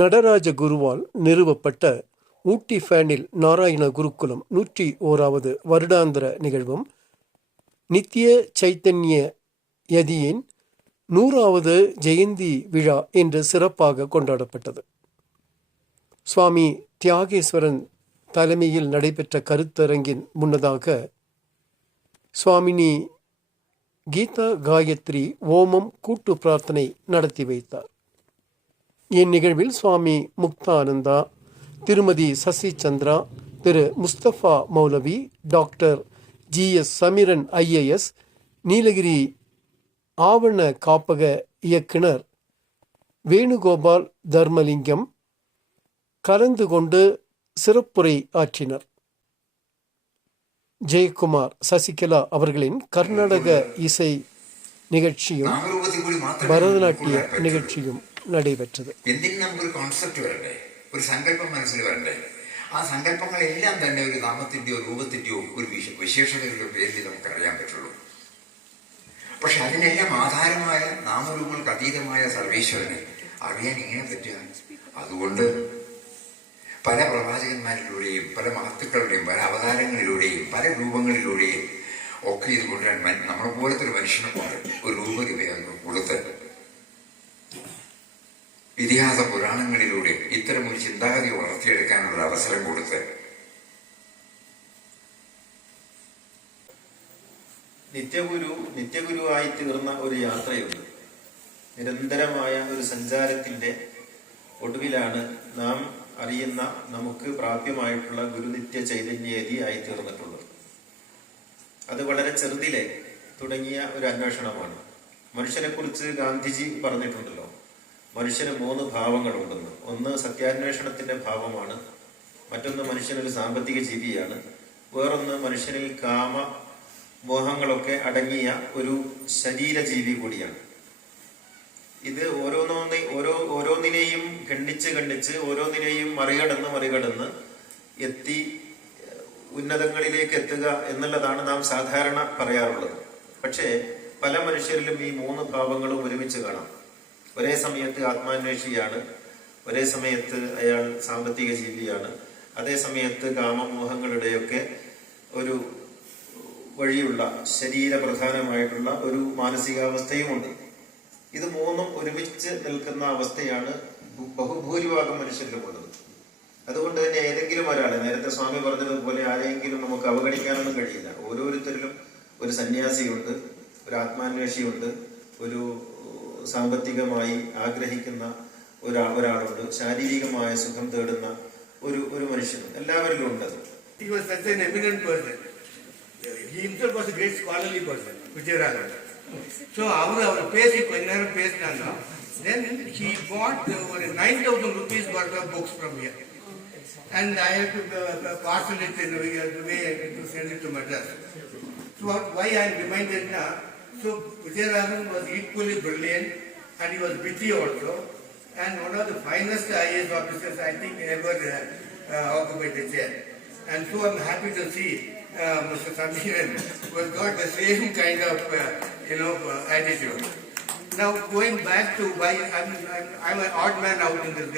நடராஜ குருவால் நிறுவப்பட்ட ஊட்டி ஃபேனில் நாராயண குருகுலம் 101வது வருடாந்திர நிகழ்வும் நித்திய சைத்தன்ய யதியின் 100வது ஜெயந்தி விழா என்று சிறப்பாக கொண்டாடப்பட்டது. சுவாமி தியாகேஸ்வரன் தலைமையில் நடைபெற்ற கருத்தரங்கின் முன்னதாக சுவாமினி கீதா காயத்ரி ஓமம் கூட்டு பிரார்த்தனை நடத்தி வைத்தார். இந்நிகழ்வில் Swami Muktananda, Thirumathi Sasi Chandra, Thiru Mustafa Moulavi, doctor GS Samiran IAS, Nilgiri ஆவண காப்பக இயக்குனர் வேணுகோபால் தர்மலிங்கம் கலந்து கொண்டு சிறப்புரை ஆற்றினர். ஜெயக்குமார், சசிகலா அவர்களின் கர்நாடக இசை நிகழ்ச்சியும் ഭരതനാട്യ നികഴ്ചയും നடைபெற்றது. എന്തിനും നമുക്കൊരു കോൺസെപ്റ്റ് വരണ്ടേ, ഒരു സങ്കല്പം മനസ്സിൽ വരണ്ടേ? ആ സങ്കല്പങ്ങളെല്ലാം തന്നെ ഒരു നാമത്തിന്റെയോ രൂപത്തിന്റെയോ ഒരു വിശേഷതയുടെ പേരിൽ നമുക്ക് അറിയാൻ പറ്റുള്ളൂ. പക്ഷെ അതിനെല്ലാം ആധാരമായ നാമരൂപങ്ങൾക്ക് അതീതമായ സർവേശ്വരനെ അറിയാൻ ഇങ്ങനെ പറ്റുക. അതുകൊണ്ട് പല പ്രവാചകന്മാരിലൂടെയും പല മഹത്തുക്കളുടെയും പല അവതാരങ്ങളിലൂടെയും പല രൂപങ്ങളിലൂടെയും ഒക്കെ ഇത് കൊണ്ടുവരാൻ നമ്മളെ പോലത്തെ ഒരു മനുഷ്യനെ കൊണ്ട് ഒരു രൂപരൂപ കൊടുത്ത് ഇതിഹാസ പുരാണങ്ങളിലൂടെ ഇത്തരം ഒരു ചിന്താഗതി വളർത്തിയെടുക്കാനുള്ള അവസരം കൊടുത്ത് നിത്യഗുരുവായി തീർന്ന ഒരു യാത്രയുണ്ട്. നിരന്തരമായ ഒരു സഞ്ചാരത്തിന്റെ ഒടുവിലാണ് നാം അറിയുന്ന നമുക്ക് പ്രാപ്യമായിട്ടുള്ള ഗുരുനിത്യ ചൈതന്യയതി ആയി തീർന്നിട്ടുള്ളത്. അത് വളരെ ചെറുതിലെ തുടങ്ങിയ ഒരു അന്വേഷണമാണ്. മനുഷ്യനെ കുറിച്ച് ഗാന്ധിജി പറഞ്ഞിട്ടുണ്ടല്ലോ, മനുഷ്യന് 3 ഭാവങ്ങളുണ്ടെന്ന്. ഒന്ന് സത്യാന്വേഷണത്തിന്റെ ഭാവമാണ്, മറ്റൊന്ന് മനുഷ്യനൊരു സാമ്പത്തിക ജീവിയാണ്, വേറൊന്ന് മനുഷ്യനിൽ കാമ മോഹങ്ങളൊക്കെ അടങ്ങിയ ഒരു ശരീരജീവി കൂടിയാണ്. ഇത് ഓരോന്നിനെയും ഖണ്ഡിച്ച് ഓരോന്നിനെയും മറികടന്ന് എത്തി ഉന്നതങ്ങളിലേക്ക് എത്തുക എന്നുള്ളതാണ് നാം സാധാരണ പറയാറുള്ളത്. പക്ഷേ പല മനുഷ്യരിലും ഈ 3 ഭാവങ്ങളും ഒരുമിച്ച് കാണാം. ഒരേ സമയത്ത് ആത്മാന്വേഷിയാണ്, ഒരേ സമയത്ത് അയാൾ സാമ്പത്തിക ജീവിയാണ്, അതേ സമയത്ത് കാമമോഹങ്ങളുടെയൊക്കെ ഒരു വഴിയുള്ള ശരീരപ്രധാനമായിട്ടുള്ള ഒരു മാനസികാവസ്ഥയുമുണ്ട്. ഇത് 3ഉം ഒരുമിച്ച് നിൽക്കുന്ന അവസ്ഥയാണ് ബഹുഭൂരിഭാഗം മനുഷ്യരിലുമുള്ളത്. അതുകൊണ്ട് തന്നെ ഏതെങ്കിലും ഒരാളെ, നേരത്തെ സ്വാമി പറഞ്ഞതുപോലെ, ആരെങ്കിലും നമുക്ക് അവഗണിക്കാനൊന്നും കഴിയില്ല. ഓരോരുത്തരിലും ഒരു സന്യാസിയുണ്ട്, ഒരു ആത്മാന്വേഷിയുണ്ട്, ഒരു സാമ്പത്തികമായി ആഗ്രഹിക്കുന്ന ഒരാളുണ്ട്, ശാരീരികമായ സുഖം തേടുന്ന ഒരു മനുഷ്യനും എല്ലാവരിലും ഉണ്ട്. He was such an eminent person. He himself was a great scholarly person, Vijayarajan. So our pace, then he bought over 9,000 rupees worth of books from here. And I had to parcel it in a way to send it to Madras. So why I am reminded now, so Vijayarajan was equally brilliant and he was witty also, and one of the finest IAS officers I think ever occupied the chair. And so I am happy to see Mr. Samiran was got the same kind of attitude. Now going back to why I'm an odd man out in this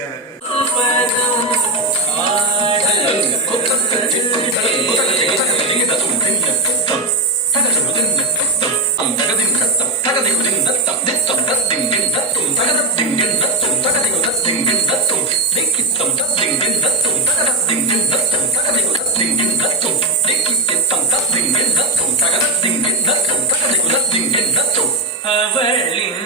അവളിൻ